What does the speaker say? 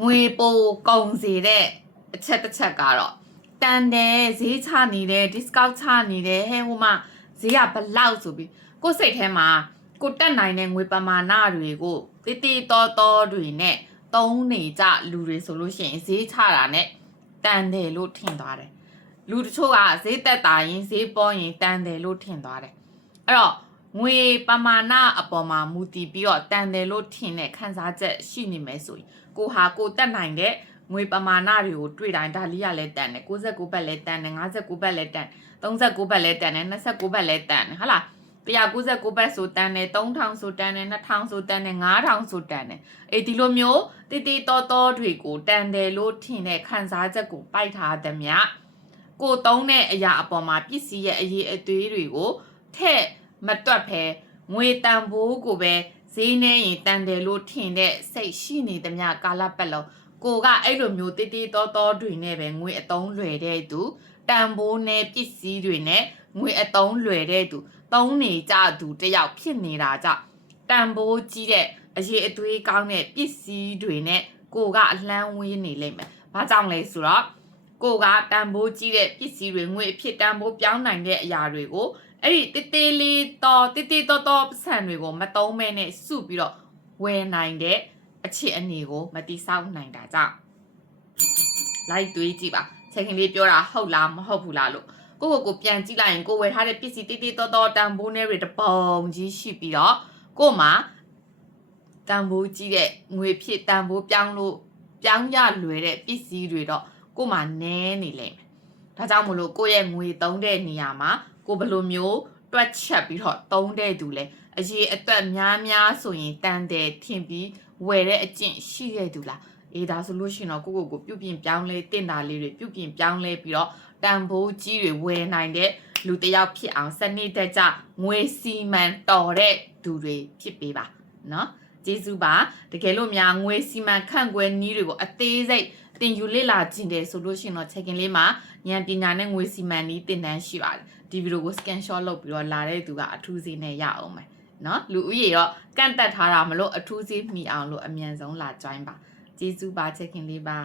ငွေပိုကုန်စီတဲ့အချက်တစ်ချက်ကတော့တန်တယ်ဈေးချနေတယ် discount ချနေတယ်ဟဲ့ဟိုမှာဈေးကဘလောက်ဆိုပြီးကိုယ်စိတ်ထဲမှာကိုတက်နိုင်တဲ့ငွေပမာဏတွေကိုတိတိတော်တော်တွေနဲ့သုံးနေကြလူတွေဆိုလို့ရှိရင်ဈေးချတာနဲ့တန်တယ်လို့ထင်သွားတယ်လူတချို့ကဈေးတက်တာရင်ဈေးပေါ်ရင်တန်တယ်လို့ထင်သွားတယ်အဲ့တော့ငွေပမာဏအပေါ်မှာမူတည်ပြီးတော့တန်တယ်လို့ထင်တဲ့ခံစားချက်ရှိနေမယ်ဆိုရင်ကိုဟာကိုတက်နိုင်တဲ့ငွေပမာဏတွေကိုတွေ့တိုင်းဒါလေးကလည်းတန်တယ်69ဘတ်လည်းတန်တယ်59ဘတ်လည်းတန်39ဘတ်လည်းတန်တယ်29ဘတ်လည်းတန်တယ်ဟုတ်လား199ဘတ်ဆိုတန်တယ်3000ဆိုတန်တယ်2000ဆိုတန်တယ်9000ဆိုတန်တယ်အေးဒီလိုမျိုးတိတိတော်တော်တွေကိုတန်တယ်လို့ထင်တဲ့ခံစားချက်ကိုပိုက်ထားသည်မြကိုသုံးတဲ့အရာအပေါ်မှာပစ္စည်းရဲ့အရေးအသွေးတွေကိုထက်မတွက်ဖဲငွေတန်ဖိုးကိုပဲဈေးနေရင်တန်တယ်လို့ထင်တဲ့စိတ်ရှိနေသည်မြကာလပတ်လုံးကိုကအဲ့လိုမျိုးတိတိတော်တော်တွေနဲ့ပဲငွေအတုံးလွယ်တဲ့သူတန်ဖိုးနဲ့ပစ္စည်းတွေနဲ့ငွေအတုံးလွယ်တဲ့သူသုံးနေကြသူတယောက်ဖြစ်နေတာကြောင့်တန်ဖိုးကြီးတဲ့အရေးအသွေးကောင်းတဲ့ပစ္စည်းတွေနဲ့ကိုကအလှမ်းဝေးနေလိမ့်မယ်။ဘာကြောင့်လဲဆိုတော့ကိုကတန်ဖိုးကြီးတဲ့ပစ္စည်းတွေငွေအဖြစ်တန်ဖိုးပြောင်းနိုင်တဲ့အရာတွေကိုအဲ့ဒီတေးသေးလေးတော်တေးသေးတော်တော်ပတ်စံတွေကိုမတုံးမဲနဲ့စုပြီးတော့ဝယ်နိုင်တဲ့အခြေအနေကိုမတိဆောက်နိုင်တာကြောင့်လိုက်တွေးကြည့်ပါချက်ခင်လေးပြောတာဟုတ်လားမဟုတ်ဘူးလားလို့ကိုပြန်ကြည့်လိုက်ရင်ကိုဝယ်ထားတဲ့ပစ္စည်းတေးသေးတော်တော်တန်ဖိုးနဲ့တွေတပုံကြီးရှိပြီးတော့ကိုမှတန်ဖိုးကြီးတဲ့ငွေဖြစ်တန်ဖိုးပြောင်းလို့ပြောင်းရလွယ်တဲ့ပစ္စည်းတွေတော့ကိုမှနည်းနေလိမ့်မယ်ဒါကြောင့်မလို့ကိုရဲ့ငွေသုံးတဲ့နေရာမှာကိုဘယ်လိုမျိုးတွက်ချက်ပြီးတော့သုံးတဲ့သူလဲအရေးအတွက်များဆိုရင်တန်တယ်ထင်ပြီးဝယ်တဲ့အကျင့်ရှိတဲ့သူလားအေးဒါဆိုလို့ရှိရင်တော့ကိုပြုပြင်ပြောင်းလဲတင်တာလေးတွေပြုပြင်ပြောင်းလဲပြီးတော့တန်ဖိုးကြီးတွေဝယ်နိုင်တဲ့လူတစ်ယောက်ဖြစ်အောင်စနစ်တကျငွေစီမံတော်တဲ့သူတွေဖြစ်ပေးပါနော်ကျေးဇူးပါတကယ်လို့များငွေစီမံခန့်ခွဲနည်းတွေကိုအသေးစိတ်တင်ယူလေ့လာကြည့်တယ်ဆိုလို့ရှိရင်တော့ချက်ခင်လေးမှာဉာဏ်ပညာနဲ့ငွေစီမံနည်းသင်တန်းရှိပါတယ်ဒီဗီဒီယိုကို scan shot လုပ်ပြီးတော့လာတဲ့သူကအထူးစီနဲ့ရအောင်မယ်နော်လူဦးရေရောကန့်တက်ထားတာမလို့အထူးစီမိအောင်လို့အမြန်ဆုံးလာ join ပါကျေးဇူးပါချက်ခင်လေးပါ